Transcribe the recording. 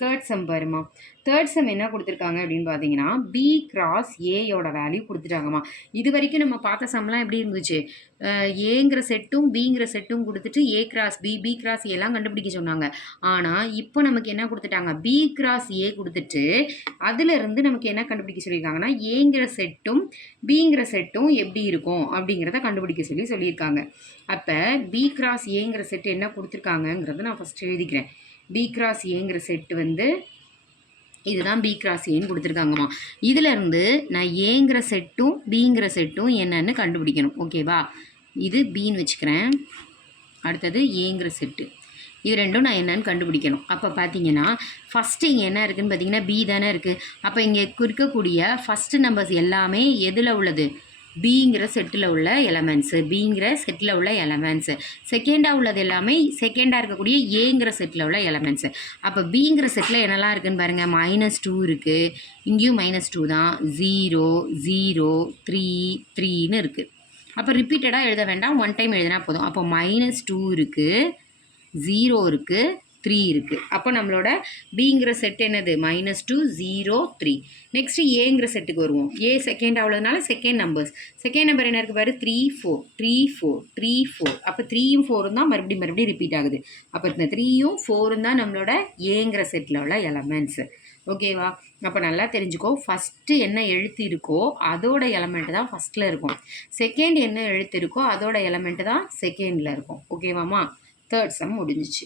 Third sum பாருமா. Third sum என்ன கொடுத்துருக்காங்க அப்படின்னு பார்த்தீங்கன்னா பி கிராஸ் ஏயோட வேல்யூ கொடுத்துட்டாங்கம்மா. இது வரைக்கும் நம்ம பார்த்த சம்லாம் எப்படி இருந்துச்சு? ஏங்கிற செட்டும் பிங்கிற செட்டும் கொடுத்துட்டு A cross B B cross ஏலாம் கண்டுபிடிக்க சொன்னாங்க. ஆனால் இப்போ நமக்கு என்ன கொடுத்துட்டாங்க? பி கிராஸ் ஏ கொடுத்துட்டு அதுலேருந்து நமக்கு என்ன கண்டுபிடிக்க சொல்லியிருக்காங்கன்னா ஏங்கிற செட்டும் பிங்கிற செட்டும் எப்படி இருக்கும் அப்படிங்கிறத கண்டுபிடிக்க சொல்லியிருக்காங்க. அப்போ பி கிராஸ் ஏங்கிற செட்டு என்ன கொடுத்துருக்காங்கங்கிறத நான் ஃபஸ்ட்டு எழுதிக்கிறேன். பி கிராஸ் ஏங்கிற செட்டு வந்து இதுதான் பி கிராஸ் ஏன்னு கொடுத்துருக்காங்கம்மா. இதிலேருந்து நான் ஏங்கிற செட்டும் பிங்கிற செட்டும் என்னன்னு கண்டுபிடிக்கணும். ஓகேவா? இது பின்னு வச்சுக்கிறேன். அடுத்தது ஏங்கிற செட்டு. இது ரெண்டும் நான் என்னன்னு கண்டுபிடிக்கணும். அப்போ பார்த்தீங்கன்னா ஃபஸ்ட்டு இங்கே என்ன இருக்குதுன்னு பார்த்தீங்கன்னா பி தானே இருக்குது. அப்போ இங்கே இருக்கக்கூடிய ஃபஸ்ட்டு நம்பர்ஸ் எல்லாமே எதில் உள்ளது? பிங்கிற செட்டில் உள்ள எலமெண்ட்ஸு. பிங்கிற செட்டில் உள்ள எலமெண்ட்ஸு. செகண்டாக உள்ளது எல்லாமே செகண்டாக இருக்கக்கூடிய ஏங்கிற செட்டில் உள்ள எலமெண்ட்ஸு. அப்போ பிங்கிற செட்டில் என்னெல்லாம் இருக்குதுன்னு பாருங்கள். -2 இருக்குது. இங்கேயும் -2 தான். 0 0 3 3ன்னு இருக்குது. அப்போ ரிப்பீட்டடாக எழுத வேண்டாம், ஒன் டைம் எழுதினா போதும். அப்போ -2 இருக்குது, 0 இருக்குது, 3 இருக்குது. அப்போ நம்மளோட பிங்கிற செட் என்னது? -2 0 3. நெக்ஸ்ட்டு ஏங்கிற செட்டுக்கு வருவோம். ஏ செகண்ட் அவ்வளோனால செகண்ட் நம்பர்ஸ். செகண்ட் நம்பர் என்ன இருக்குது பாரு? 3 4 3 4 3 4. அப்போ 3யும் 4ம் தான் மறுபடியும் ரிப்பீட் ஆகுது. அப்போ இந்த 3யும் 4ம் தான் நம்மளோட ஏங்கிற செட்டில் உள்ள எலமெண்ட்ஸு. ஓகேவா? அப்போ நல்லா தெரிஞ்சுக்கோ. ஃபஸ்ட்டு என்ன எழுத்து இருக்கோ அதோட எலமெண்ட்டு தான் ஃபஸ்ட்டில் இருக்கும். செகண்ட் என்ன எழுத்து இருக்கோ அதோட எலமெண்ட்டு தான் செகண்டில் இருக்கும். ஓகேவாம்மா? தேர்ட் சம் முடிஞ்சிச்சு.